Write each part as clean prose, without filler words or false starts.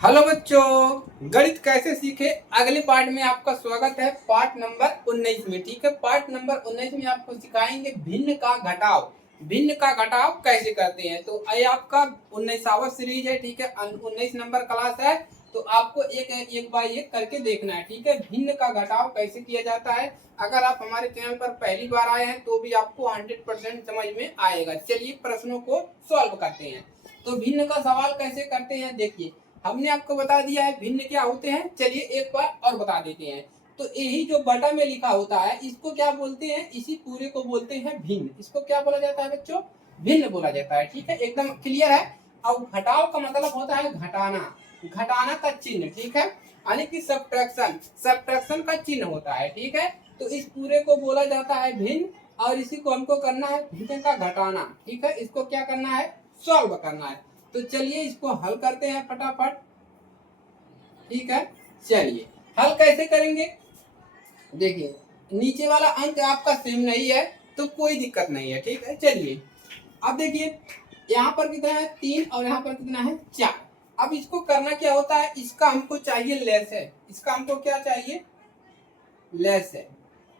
Hello बच्चों, गणित कैसे सीखे अगले पार्ट में आपका स्वागत है। पार्ट नंबर 19 में। ठीक है, पार्ट नंबर 19 में आपको सिखाएंगे भिन्न का घटाव। भिन्न का घटाव कैसे करते हैं। तो ये आपका 19वां सीरीज है। ठीक है, 19 नंबर क्लास है। तो आपको एक बार एक करके देखना है। ठीक है, भिन्न का घटाव कैसे किया जाता है। अगर आप हमारे चैनल पर पहली बार आए हैं तो भी आपको 100% समझ में आएगा। चलिए प्रश्नों को सॉल्व करते हैं। तो भिन्न का सवाल कैसे करते हैं, देखिए हमने आपको बता दिया है भिन्न क्या होते हैं। चलिए एक बार और बता देते हैं। तो यही जो बटा में लिखा होता है इसको क्या बोलते हैं, इसी पूरे को बोलते हैं भिन्न। इसको क्या बोला जाता है बच्चों, भिन्न बोला जाता है। ठीक है, एकदम क्लियर है। अब घटाव का मतलब होता है घटाना, घटाना का चिन्ह। ठीक है, यानी कि सब्ट्रैक्शन, सब्ट्रैक्शन का चिन्ह होता है। ठीक है, तो इस पूरे को बोला जाता है भिन्न और इसी को हमको करना है भिन्न का घटाना। ठीक है, इसको क्या करना है, सॉल्व करना है। तो चलिए इसको हल करते हैं फटाफट। ठीक है, चलिए हल कैसे करेंगे। देखिए नीचे वाला अंक आपका सेम नहीं है तो कोई दिक्कत नहीं है। ठीक है, चलिए अब देखिए यहाँ पर कितना है 3 और यहाँ पर कितना है 4। अब इसको करना क्या होता है, इसका हमको चाहिए लेस है। इसका हमको क्या चाहिए, लेस है।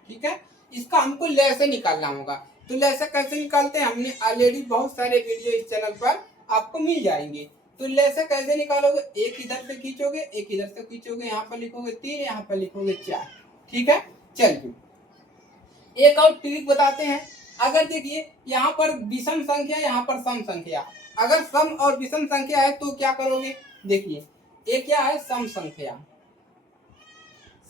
ठीक है, इसका हमको लेस निकालना होगा। तो लेस कैसे निकालते हैं, हमने ऑलरेडी बहुत सारे वीडियो इस चैनल पर आपको मिल जाएंगे। तो लेसा कैसे निकालोगे, एक इधर से खींचोगे एक इधर से खींचोगे, यहाँ पर लिखोगे 3 यहाँ पर लिखोगे 4। ठीक है, चलिए एक और ट्रिक बताते हैं। अगर देखिए यहाँ पर विषम संख्या यहाँ पर सम संख्या, अगर सम और विषम संख्या है तो क्या करोगे, देखिए ये क्या है सम संख्या,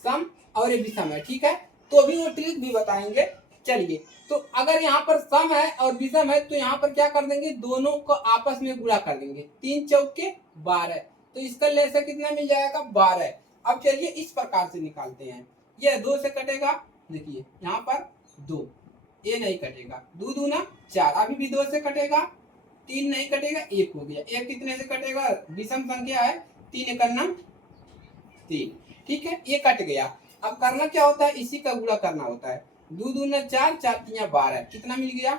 सम और ये विषम है। ठीक है, तो भी वो ट्रिक भी बताएंगे। चलिए तो अगर यहाँ पर सम है और विषम है तो यहाँ पर क्या कर देंगे, दोनों को आपस में गुणा कर देंगे। 3 चौके 12, तो इसका लेसा कितना मिल जाएगा 12। अब चलिए इस प्रकार से निकालते हैं। ये 2 से कटेगा, देखिए यहाँ पर 2, ये नहीं कटेगा, 2 दूना 4, अभी भी 2 से कटेगा, 3 नहीं कटेगा, 1 हो गया। 1 कितने से कटेगा, विषम संख्या है, 3 एक 3। ठीक है, ये कट गया। अब करना क्या होता है, इसी का गुणा करना होता है। 2 दूना 4, 4 तिया 12, कितना मिल गया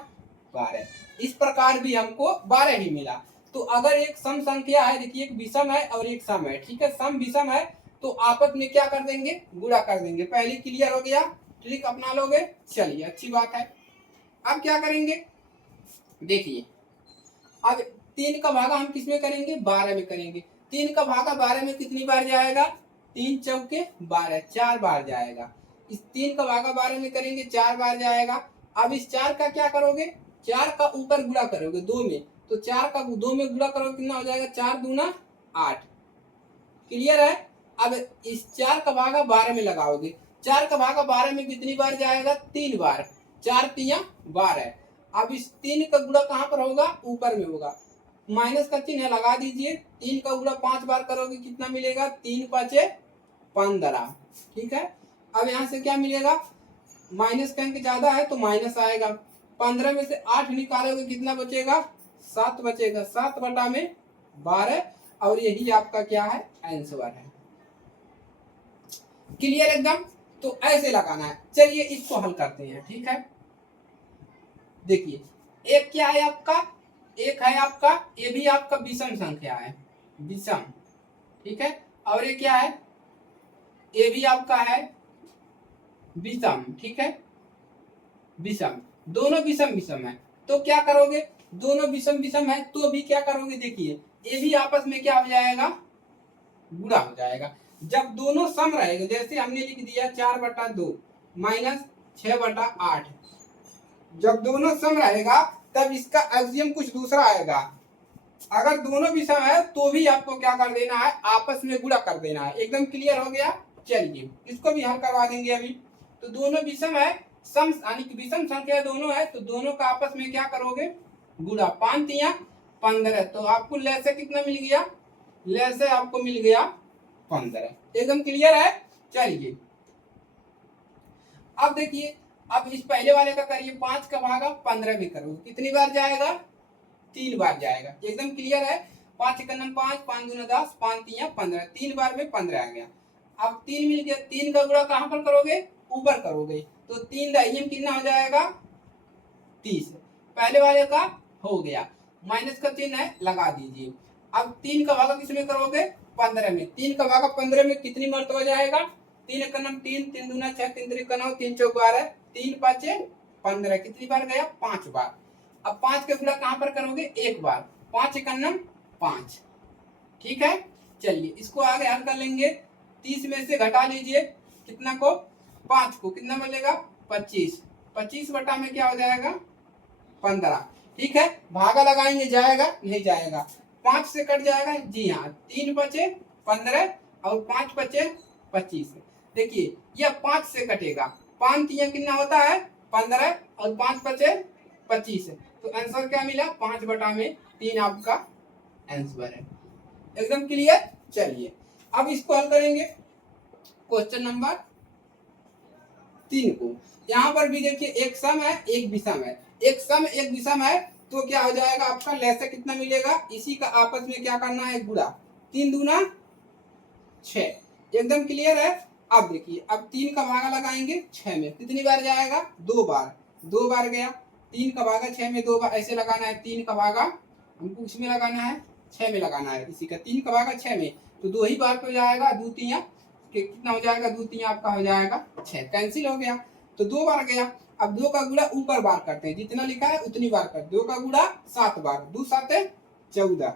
12। इस प्रकार भी हमको 12 ही मिला। तो अगर एक सम संख्या है, देखिए एक विषम है और एक सम है। ठीक है, सम विषम है तो आपस में क्या कर देंगे, गुणा कर देंगे। पहले क्लियर हो गया, ट्रिक अपना लोगे, चलिए अच्छी बात है। अब क्या करेंगे, देखिए अब 3 का भागा हम किस में करेंगे, 12 में करेंगे। 3 का भागा 12 में कितनी बार जाएगा, 3 चौके 12, 4 बार जाएगा। इस 3 का भागा 12 में करेंगे 4 बार जाएगा। अब इस 4 का क्या करोगे, 4 का ऊपर गुणा करोगे 2 में, तो 4 का 2 में गुणा करोगे कितना हो जाएगा, 4 दूना 8। क्लियर है। अब इस 4 का भागा 12 में लगाओगे, 4 का भागा 12 में कितनी बार जाएगा, 3 बार, 4 तिया 12। अब इस 3 का गुणा कहाँ पर होगा, ऊपर में होगा, माइनस का चिन्ह लगा दीजिए। 3 का गुणा 5 बार करोगे कितना मिलेगा, 3 5 15। ठीक है, अब यहाँ से क्या मिलेगा, माइनस का अंक ज्यादा है तो माइनस आएगा। 15 में से 8 निकालोगे कितना बचेगा, 7 बचेगा, 7 बटा में 12। और यही आपका क्या है, आंसर है। क्लियर एकदम। तो ऐसे लगाना है। चलिए इसको हल करते हैं। ठीक है, देखिए एक क्या है आपका, एक है आपका, ये भी आपका विषम संख्या है, विषम। ठीक है, और ये क्या है, ये भी आपका है विषम। ठीक है, विषम, दोनों विषम विषम है। तो क्या करोगे, दोनों विषम विषम है तो भी क्या करोगे, देखिए ये भी आपस में क्या हो जाएगा, गुणा हो जाएगा। जब दोनों सम रहेगा, जैसे हमने लिख दिया 4/2 माइनस 6/8, जब दोनों सम रहेगा तब इसका एलसीएम कुछ दूसरा आएगा। अगर दोनों विषम है तो भी आपको क्या कर देना है, आपस में गुणा कर देना है। एकदम क्लियर हो गया। चलिए इसको भी हल करवा देंगे अभी। तो दोनों विषम है, सम यानी कि विषम संख्या दोनों है, तो दोनों का आपस में क्या करोगे, गुणा। 5 तिया 15, तो आपको लेसे कितना मिल गया, लेसे आपको मिल गया 15। एकदम क्लियर है। चलिए अब देखिए, अब इस पहले वाले का करिए, 5 का भागा 15 में करो, कितनी बार जाएगा, 3 बार जाएगा। एकदम क्लियर है। 5 1 5, 5 2 10, 5 3 15, 3 बार में 15 आ गया। अब 3 मिल गया, 3 का गुणा कहाँ पर करोगे, ऊपर करोगे, तो 3 दाइयम कितना हो जाएगा 30। पहले वाले का हो गया, माइनस का चिन्ह है लगा दीजिए। अब 3 का भागा किस में करोगे, 15 में, 3 का भागा 15 में कितनी मरतबा जाएगा? 3 एक नम 3, 3 दूना 6, 3 3 का 9, 3 चौक 12, 3 पाँचे 15, कितनी बार गया? 5 बार। अब 5 के गुणा कहाँ पर करोगे? एक बार, 5 एक नम 5, ठीक है। चलिए इसको आगे हल कर लेंगे। 30 में से घटा लीजिए कितना को? 5 को, कितना मिलेगा? 25, 25 बटा में क्या हो जाएगा? 15, ठीक है। भागा लगाएंगे, जाएगा नहीं जाएगा, 5 से कट जाएगा, जी हाँ, 3 बचे 15 और 5 बचे 25। देखिए यह 5 से कटेगा, 5 3 कितना होता है? 15 और 5 बचे 25, तो आंसर क्या मिला? 5 बटा में 3 आपका आंसर है। एकदम क्लियर। चलिए अब इसको हल करेंगे क्वेश्चन नंबर 3 को। यहाँ पर भी देखिए एक सम है एक विषम है, एक सम एक विषम है तो क्या हो जाएगा आपका? लैसे कितना मिलेगा? इसी का आपस में क्या करना है? गुणा, 3 दूना 6, एकदम क्लियर है। अब देखिए अब 3 का भागा लगाएंगे 6 में, कितनी बार जाएगा? 2 बार, 2 बार गया। 3 का भागा 6 में 2 बार ऐसे लगाना है, 3 का भागा हमको इसमें लगाना है 6 में लगाना है, इसी का 3 का भागा 6 में, तो 2 ही बार तो जाएगा, 2 3 कितना हो जाएगा? 2 3 आपका हो जाएगा 6, कैंसिल हो गया, तो 2 बार गया। अब 2 का गुणा ऊपर बार करते हैं, जितना लिखा है उतनी बार कर, 2 का गुणा 7 बार, 2 7 14,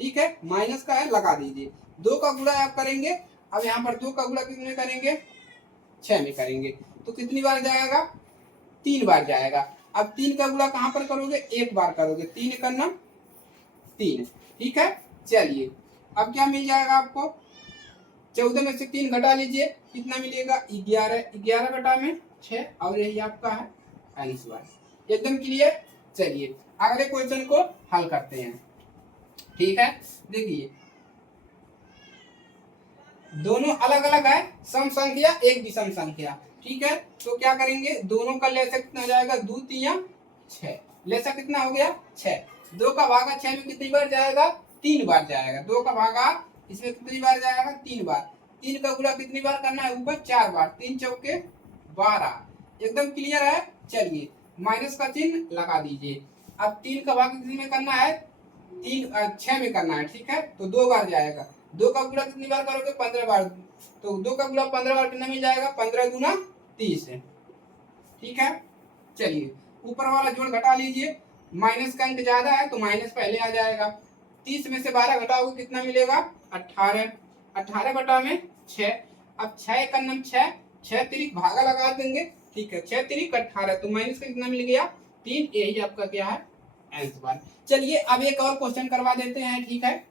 ठीक है। माइनस का है लगा दीजिए, 2 का गुणा आप करेंगे। अब यहाँ पर 2 का गुणा कितने करेंगे? 6 में करेंगे, तो कितनी बार जाएगा? 3 बार जाएगा। अब 3 का गुणा कहाँ पर करोगे? एक बार करोगे, 3 करना 3, ठीक है। चलिए अब क्या मिल जाएगा आपको? 14 में से 3 घटा लीजिए, कितना मिलेगा? 11, 11 घटा में 6, और यही आपका है आंसर। एकदम क्लियर। चलिए अगले क्वेश्चन को हल करते हैं, ठीक है। देखिए दोनों अलग अलग है, सम संख्या एक विषम संख्या, ठीक है। तो क्या करेंगे? दोनों का लेसा कितना जाएगा? 2 3 6, लेसा कितना हो गया? 6। 2 का भागा 6 में कितनी बार जाएगा? 3 बार जाएगा। 2 का भागा इसमें कितनी बार जाएगा? 3 बार। 3 का गुणा कितनी बार करना है? ऊपर 4 बार, 3 चौके 12, एकदम क्लियर है। चलिए माइनस का चिन्ह लगा दीजिए। अब 3 का भाग कितने में करना है? 6 में करना है, ठीक है। तो 2 बार जाएगा। 2 का गुणा कितनी बार करोगे? 15 बार, तो 2 का गुणा 15 बार कितना मिल जाएगा? 15 दूना 30, ठीक है। चलिए ऊपर वाला जोड़ घटा लीजिए, माइनस का अंक ज्यादा है तो माइनस पहले आ जाएगा। 30 में से 12 घटाओगे कितना मिलेगा? 18, 18 बटा में 6। अब 6 का नम 6, 6 तिरिक भागा लगा देंगे, ठीक है, 6 तिरिक 18, तो माइनस का कितना मिल गया? 3, यही आपका क्या है? आंसर। चलिए अब एक और क्वेश्चन करवा देते हैं, ठीक है।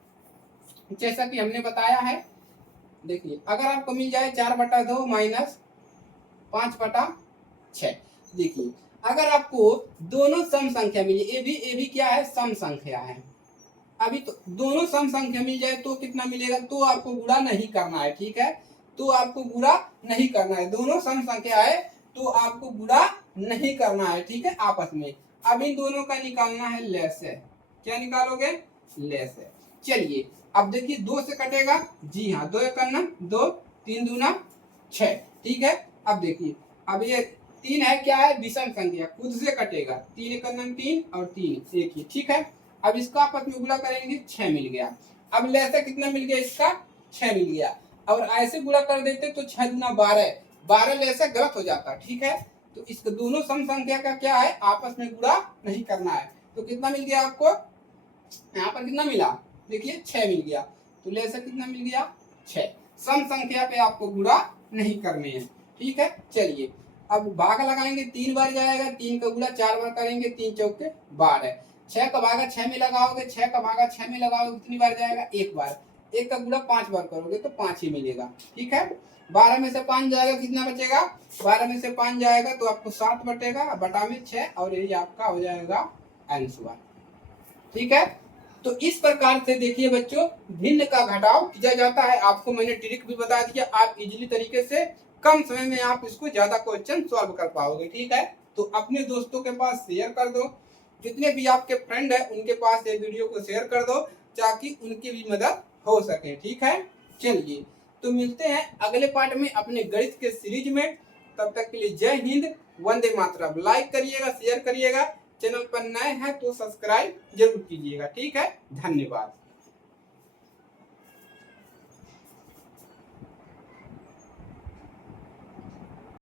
जैसा कि हमने बताया है, देखिए अगर आपको मिल जाए 4/2 माइनस 5/6, देखिए अगर आपको दोनों सम संख्या मिले, ए भी क्या है? सम संख्या है। अभी तो दोनों सम संख्या मिल जाए तो कितना मिलेगा? तो आपको गुणा नहीं करना है, ठीक है। तो आपको गुणा नहीं करना है, दोनों सम संख्या है तो आपको गुणा नहीं करना है, ठीक है, आपस में। अब इन दोनों का निकालना है लैसे। क्या निकालोगे? लैसे। चलिए अब देखिए 2 से कटेगा, जी हाँ, 2 एक करना 2, 3 दूना 6, ठीक है। अब देखिए अब ये 3 है, क्या है? विषम संख्या, खुद से कटेगा, 3 एक करना 3 और 3 एक ही, ठीक है। अब इसका आपस में गुणा करेंगे, 6 मिल गया। अब लैसे कितना मिल गया? इसका 6 मिल गया। और ऐसे गुणा कर देते तो 6 दूना 12, 12 लैसे गलत हो जाता, ठीक है। तो इसका दोनों सम संख्या का क्या है? आपस में गुणा नहीं करना है। तो कितना मिल गया आपको? यहाँ पर कितना मिला? देखिए 6 मिल गया, तो लैसे कितना मिल गया? 6। सम संख्या पे आपको गुणा नहीं करने हैं, ठीक है। चलिए अब भागा लगाएंगे, 3 बार जाएगा, 3 का गुणा 4 बार करेंगे, 3 चौके 12। 6 का भागा 6 में लगाओगे, 6 का भागा 6 में लगाओगे, कितनी बार जाएगा? एक बार। 1 का गुणा 5 बार करोगे तो 5 ही मिलेगा, ठीक है। 12 में से 5 जाएगा, कितना बचेगा? 12 में से 5 जाएगा तो आपको 7 बटेगा, बटा में 6, और यही आपका हो जाएगा आंसर, ठीक है। तो इस प्रकार से देखिए बच्चों, भिन्न का घटाव किया जाता है। आपको मैंने ट्रिक भी बता दिया, आप इजीली तरीके से कम समय में आप इसको ज्यादा क्वेश्चन सॉल्व कर पाओगे, ठीक है। तो अपने दोस्तों के पास शेयर कर दो, जितने भी आपके फ्रेंड है उनके पास ये वीडियो को शेयर कर दो ताकि उनकी भी मदद हो सके, ठीक है। चलिए तो मिलते हैं अगले पार्ट में अपने गणित के सीरीज में। तब तक के लिए जय हिंद, वंदे मातरम। लाइक करिएगा, शेयर करिएगा, चैनल पर नए हैं तो सब्सक्राइब जरूर कीजिएगा, ठीक है। धन्यवाद।